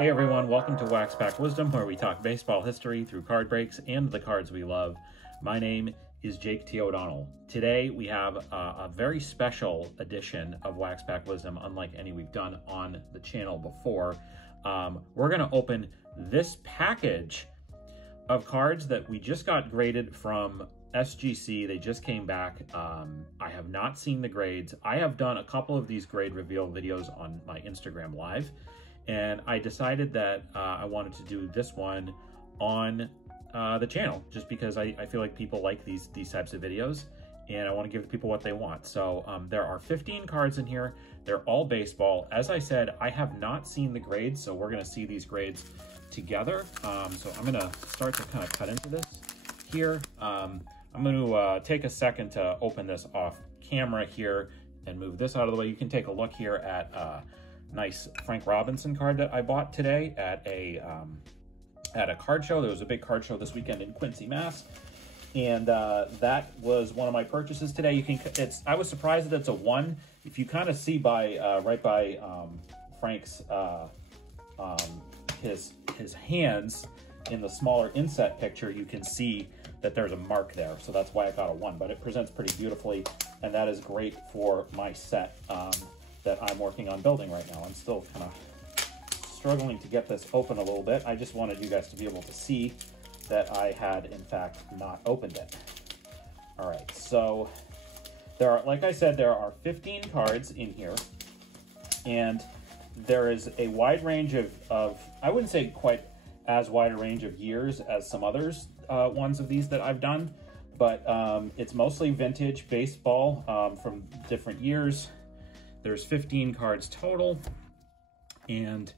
Hey everyone, welcome to Wax Pack Wisdom, where we talk baseball history through card breaks and the cards we love. My name is Jake T. O'Donnell. Today we have a very special edition of Wax Pack Wisdom, unlike any we've done on the channel before. We're going to open this package of cards that we just got graded from SGC. They just came back. I have not seen the grades. I have done a couple of these grade reveal videos on my Instagram Live, and I decided that I wanted to do this one on the channel just because I feel like people like these types of videos, and I want to give the people what they want. So there are 15 cards in here. They're all baseball. As I said, I have not seen the grades, so we're going to see these grades together. So I'm going to start to kind of cut into this here. I'm going to take a second to open this off camera here and move this out of the way. You can take a look here at nice Frank Robinson card that I bought today at a card show. There was a big card show this weekend in Quincy, Mass, and that was one of my purchases today. You can, I was surprised that it's a 1. If you kind of see by right by Frank's his hands in the smaller inset picture, you can see that there's a mark there, so that's why I got a 1. But it presents pretty beautifully, and that is great for my set that I'm working on building right now. I'm still kind of struggling to get this open a little bit. I just wanted you guys to be able to see that I had, in fact, not opened it. All right, so there are, like I said, there are 15 cards in here, and there is a wide range of I wouldn't say quite as wide a range of years as some others ones of these that I've done, but it's mostly vintage baseball from different years. There's 15 cards total, and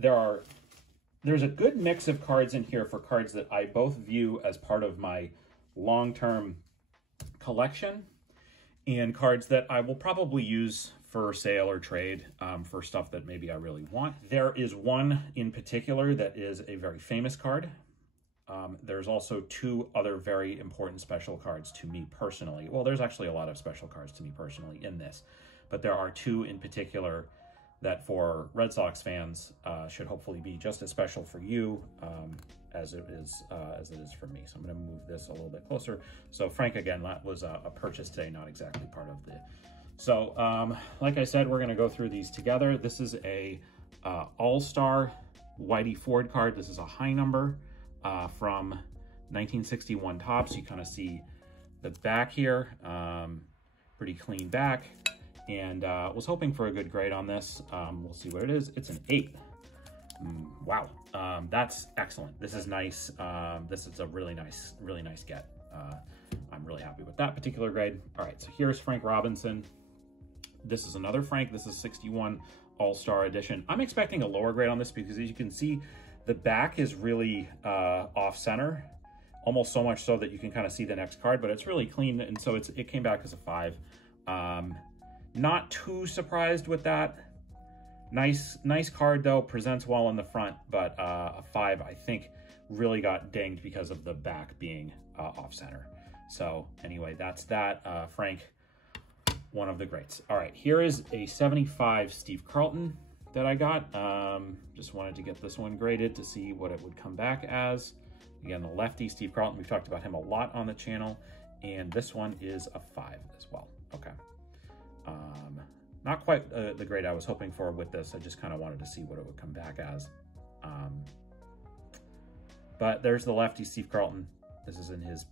there's a good mix of cards in here for cards that I both view as part of my long-term collection and cards that I will probably use for sale or trade for stuff that maybe I really want. There is one in particular that is a very famous card. There's also 2 other very important special cards to me personally. Well, there's actually a lot of special cards to me personally in this, but there are 2 in particular that for Red Sox fans should hopefully be just as special for you as it is for me. So I'm going to move this a little bit closer. So Frank, again, that was a purchase today, not exactly part of the... So like I said, we're going to go through these together. This is a All-Star Whitey Ford card. This is a high number from 1961 Topps. You kind of see the back here, pretty clean back. And was hoping for a good grade on this. We'll see what it is. It's an 8. Wow, that's excellent. This is nice. This is a really nice get. I'm really happy with that particular grade. All right, so here's Frank Robinson. This is another Frank. This is 61 All-Star Edition. I'm expecting a lower grade on this because, as you can see, the back is really off-center, almost so much so that you can kind of see the next card, but it's really clean, and so it came back as a 5. Not too surprised with that. Nice card though, presents well in the front, but a 5 I think really got dinged because of the back being off center. So anyway, that's that. Frank, one of the greats. All right, here is a 75 Steve Carlton that I got. Just wanted to get this one graded to see what it would come back as. Again, the lefty Steve Carlton, we've talked about him a lot on the channel, and this one is a 5 as well. Okay. Not quite the grade I was hoping for with this. I just kind of wanted to see what it would come back as. But there's the lefty Steve Carlton. This is in his,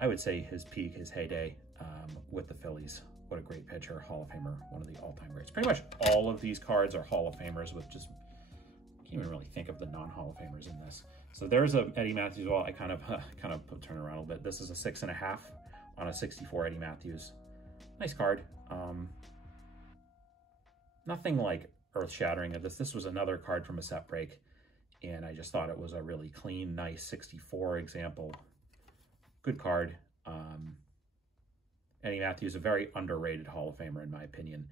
I would say, his peak, his heyday with the Phillies. What a great pitcher, Hall of Famer, one of the all-time greats. Pretty much all of these cards are Hall of Famers, with just, can't even really think of the non-Hall of Famers in this. So there's a Eddie Matthews. Well, I kind of turn around a little bit. This is a 6.5 on a 64 Eddie Matthews. Nice card. Nothing like earth-shattering of this. This was another card from a set break, and I just thought it was a really clean, nice 64 example. Good card. Eddie Matthews, a very underrated Hall of Famer, in my opinion.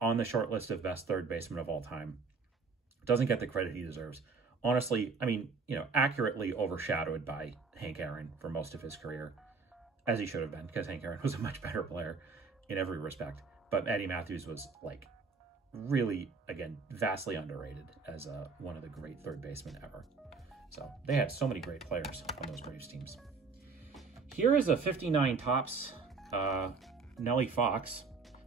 On the short list of best third baseman of all time. Doesn't get the credit he deserves. Honestly, I mean, accurately overshadowed by Hank Aaron for most of his career, as he should have been, because Hank Aaron was a much better player in every respect. But Eddie Matthews was, like, really, again, vastly underrated as one of the great third basemen ever. So they had so many great players on those Braves teams. Here is a 59 Topps Nellie Fox.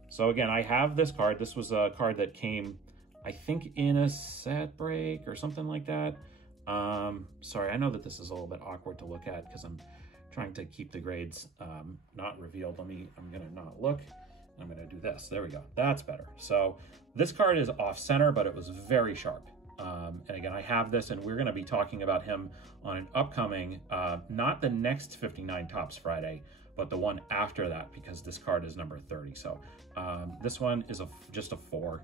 So again, I have this card. This was a card that came, I think, in a set break or something like that. Sorry, I know that this is a little bit awkward to look at because I'm trying to keep the grades not revealed. I'm gonna not look. I'm gonna do this. There we go. That's better. So this card is off center, but it was very sharp. And again, I have this, and we're gonna be talking about him on an upcoming, not the next 59 Topps Friday, but the one after that, because this card is number 30. So this one is just a 4.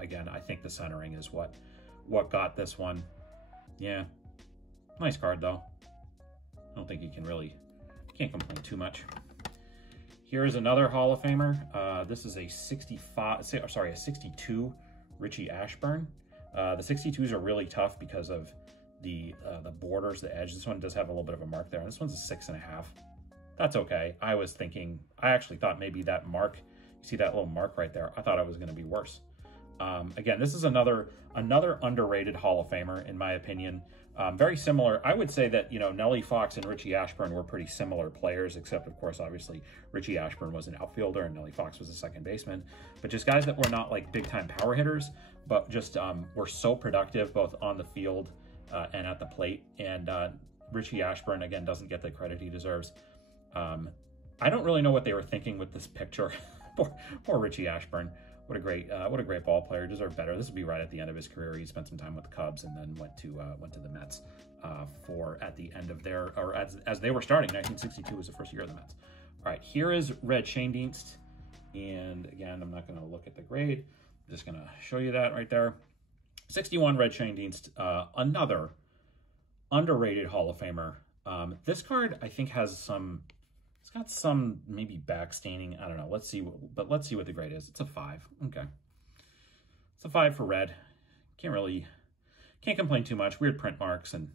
Again, I think the centering is what got this one. Yeah, nice card though. I don't think you can't complain too much. Here is another Hall of Famer. This is a 62 Richie Ashburn. The 62s are really tough because of the borders, the edge. This one does have a little bit of a mark there. And this one's a 6.5. That's okay. I actually thought maybe that mark, you see that little mark right there? I thought it was going to be worse. Again, this is another underrated Hall of Famer, in my opinion. Very similar. I would say that, Nellie Fox and Richie Ashburn were pretty similar players, except, of course, obviously, Richie Ashburn was an outfielder and Nellie Fox was a second baseman. But just guys that were not like big-time power hitters, but just were so productive both on the field and at the plate. And Richie Ashburn, again, doesn't get the credit he deserves. I don't really know what they were thinking with this picture. Poor Richie Ashburn. What a great ball player. Deserved better. This would be right at the end of his career. He spent some time with the Cubs and then went to the Mets for at the end of their, or as they were starting. 1962 was the first year of the Mets. All right, here is Red Schoendienst, and again, I'm not going to look at the grade. I'm just going to show you that right there. 61 Red Schoendienst, another underrated Hall of Famer. This card I think has some. It's got some maybe back staining. I don't know. Let's see what the grade is. It's a 5. Okay. It's a 5 for red. Can't complain too much. Weird print marks, and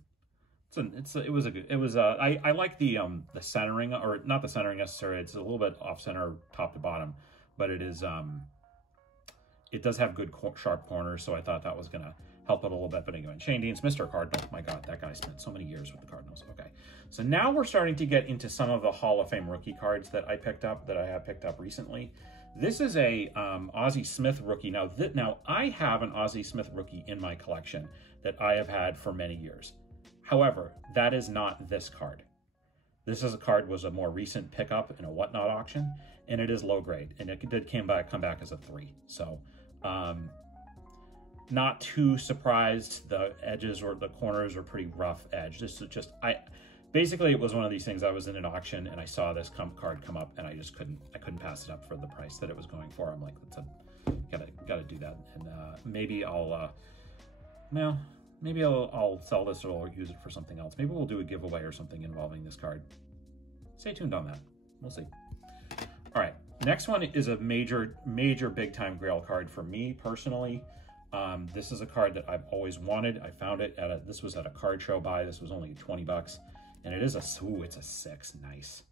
I like the centering, or not the centering necessarily. It's a little bit off center top to bottom, but it does have good sharp corners, so I thought that was gonna help it a little bit. But anyway, Schoendienst, Mr. Cardinal. My God, that guy spent so many years with the Cardinals. Okay, so now we're starting to get into some of the Hall of Fame rookie cards that I have picked up recently. This is a Ozzie Smith rookie. Now I have an Ozzie Smith rookie in my collection that I have had for many years. However, that is not this card. This is was a more recent pickup in a Whatnot auction, and it is low grade, and it did come back as a 3. So, not too surprised. The edges or the corners are pretty rough edge. This is just basically it was one of these things. I was in an auction and I saw this card come up, and I couldn't pass it up for the price that it was going for. I'm like, gotta do that, and maybe I'll sell this or use it for something else. Maybe we'll do a giveaway or something involving this card. Stay tuned on that. We'll see. All right, next one is a major big time Grail card for me personally. This is a card that I've always wanted. I found it this was at a card show buy. This was only 20 bucks, and it's a 6. Nice.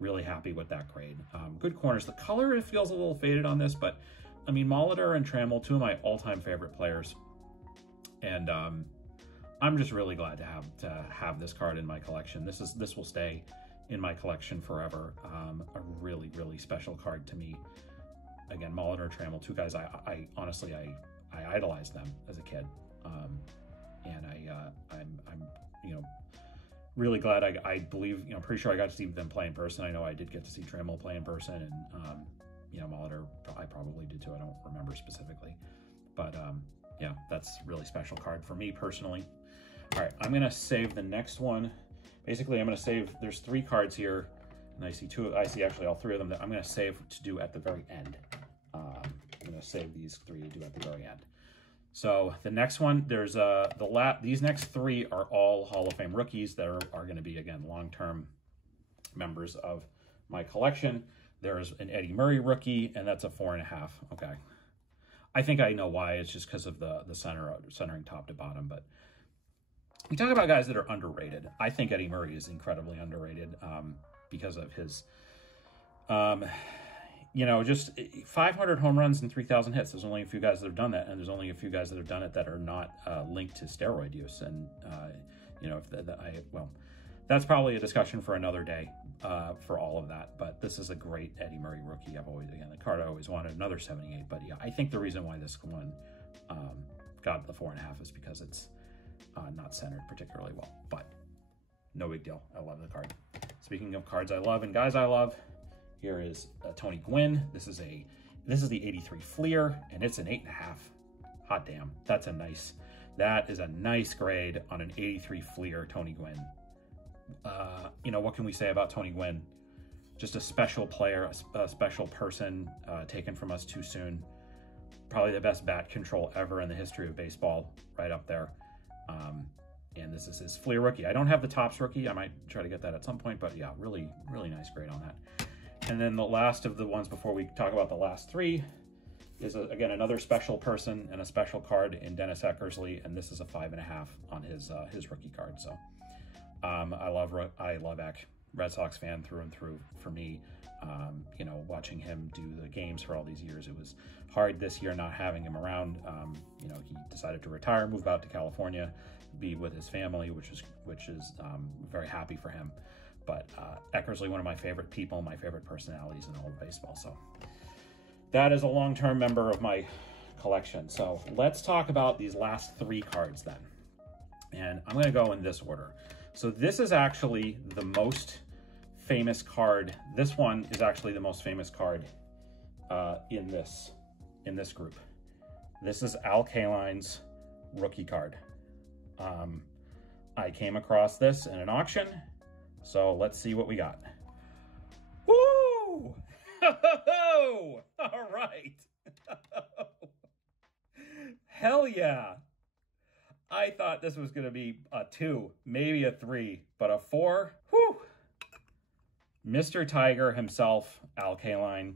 Really happy with that grade. Good corners. The color, it feels a little faded on this, but I mean, Molitor and Trammell, 2 of my all-time favorite players. And I'm just really glad to have this card in my collection. This will stay in my collection forever. A really, really special card to me. Again, Molitor, Trammell, 2 guys I honestly idolized them as a kid, and I'm really glad. I believe, pretty sure I got to see them play in person. I know I did get to see Trammell play in person, and Molitor I probably did too. I don't remember specifically, but yeah, that's a really special card for me personally. All right, I'm gonna save the next one. Basically, I'm gonna save. There's 3 cards here, and I see actually all 3 of them that I'm gonna save to do at the very end. I'm going to save these 3 to do at the very end. So the next one, there's these next 3 are all Hall of Fame rookies that are going to be, again, long-term members of my collection. There's an Eddie Murray rookie, and that's a 4.5. Okay. I think I know why. It's just because of the centering top to bottom. But we talk about guys that are underrated. I think Eddie Murray is incredibly underrated because of his... you know, just 500 home runs and 3,000 hits. There's only a few guys that have done that, and there's only a few guys that have done it that are not linked to steroid use. And, you know, well, that's probably a discussion for another day for all of that. But this is a great Eddie Murray rookie. Again, the card I always wanted, another 78. But yeah, I think the reason why this one got the 4.5 is because it's not centered particularly well. But no big deal. I love the card. Speaking of cards I love and guys I love, here is Tony Gwynn. This is the 83 Fleer, and it's an 8.5. Hot damn, that is a nice grade on an 83 Fleer Tony Gwynn. You know, what can we say about Tony Gwynn? Just a special player, a special person, taken from us too soon. Probably the best bat control ever in the history of baseball, right up there. And this is his Fleer rookie. I don't have the Topps rookie. I might try to get that at some point, but yeah, really, really nice grade on that. And then the last of the ones before we talk about the last three is, again, another special person and a special card in Dennis Eckersley, and this is a 5.5 on his rookie card. So I love Eck, Red Sox fan through and through for me. You know, watching him do the games for all these years, it was hard this year not having him around. You know, he decided to retire, move out to California, be with his family, which is very happy for him. But Eckersley, one of my favorite people, my favorite personalities in all of baseball. So that is a long-term member of my collection. So let's talk about these last three cards then. And I'm going to go in this order. So this is actually the most famous card. This one is actually the most famous card in this group. This is Al Kaline's rookie card. I came across this in an auction, so let's see what we got. Woo! All right. Hell yeah. I thought this was going to be a 2, maybe a 3, but a 4. Whew. Mr. Tiger himself, Al Kaline.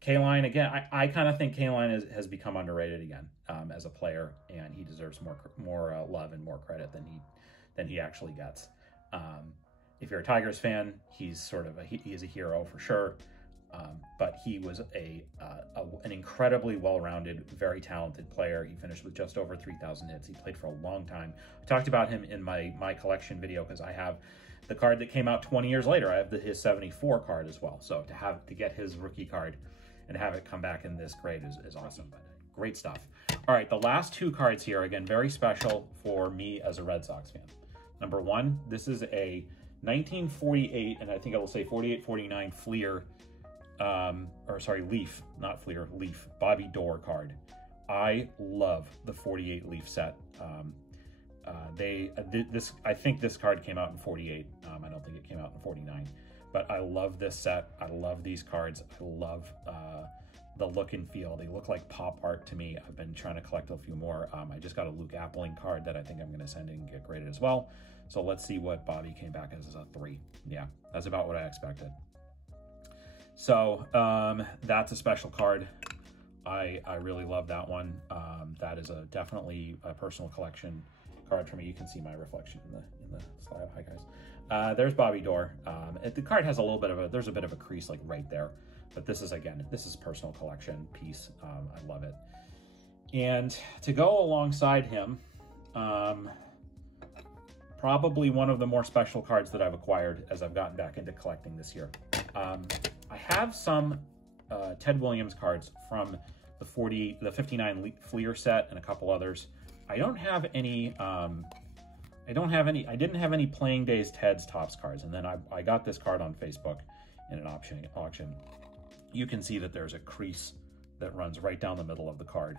Kaline, again, I kind of think Kaline has become underrated again as a player, and he deserves more love and more credit than he actually gets. If you're a Tigers fan, he's sort of he is a hero for sure. But he was an incredibly well-rounded, very talented player. He finished with just over 3,000 hits. He played for a long time. I talked about him in my collection video because I have the card that came out 20 years later. I have his 74 card as well. So to get his rookie card and have it come back in this grade is awesome. But great stuff. All right, the last two cards here, again, very special for me as a Red Sox fan. Number one, this is a 1948, and I think I will say 48-49 Fleer, Leaf, not Fleer, Leaf, Bobby Doerr card. I love the 48 Leaf set. I think this card came out in 48. I don't think it came out in 49, but I love this set. I love these cards. I love the look and feel. They look like pop art to me. I've been trying to collect a few more. I just got a Luke Appling card that I think I'm going to send in and get graded as well. So let's see what Bobby came back as a 3. Yeah, that's about what I expected. So that's a special card. I really love that one. That is definitely a personal collection card for me. You can see my reflection in the slide. Hi guys. There's Bobby Doerr. The card has there's a bit of a crease like right there, but this is personal collection piece. I love it. And to go alongside him, probably one of the more special cards that I've acquired as I've gotten back into collecting this year. I have some Ted Williams cards from the 59 Fleer set and a couple others. I don't have any. I didn't have any Playing Days Ted's Topps cards, and then I got this card on Facebook in an auction. You can see that there's a crease that runs right down the middle of the card,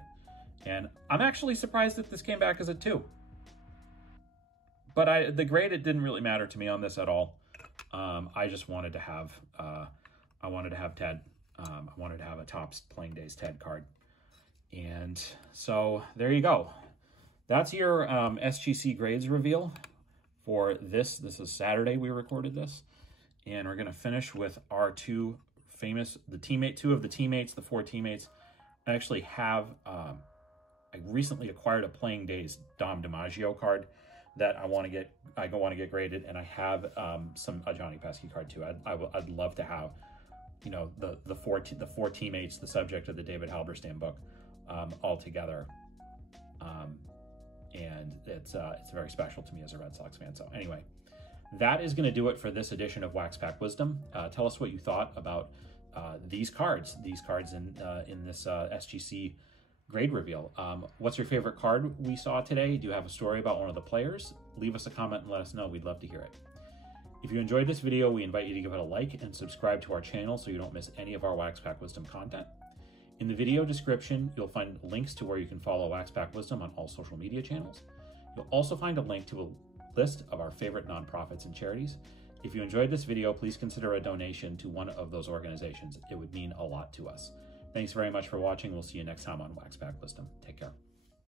and I'm actually surprised that this came back as a 2. But the grade, it didn't really matter to me on this at all. I just wanted to have. I wanted to have Ted. I wanted to have a Topps Playing Days Ted card. And so there you go. That's your SGC grades reveal for this. This is Saturday we recorded this. And we're going to finish with our two of the teammates, the 4 teammates. I actually have, I recently acquired a Playing Days Dom DiMaggio card that I want to get graded. And I have a Johnny Pesky card too. I'd love to have you know, the four teammates, the subject of the David Halberstam book, all together. And it's very special to me as a Red Sox fan. So anyway, that is going to do it for this edition of Wax Pack Wisdom. Tell us what you thought about these cards in this SGC grade reveal. What's your favorite card we saw today? Do you have a story about one of the players? Leave us a comment and let us know. We'd love to hear it. If you enjoyed this video, we invite you to give it a like and subscribe to our channel so you don't miss any of our Wax Pack Wisdom content. In the video description, you'll find links to where you can follow Wax Pack Wisdom on all social media channels. You'll also find a link to a list of our favorite nonprofits and charities. If you enjoyed this video, please consider a donation to one of those organizations. It would mean a lot to us. Thanks very much for watching. We'll see you next time on Wax Pack Wisdom. Take care.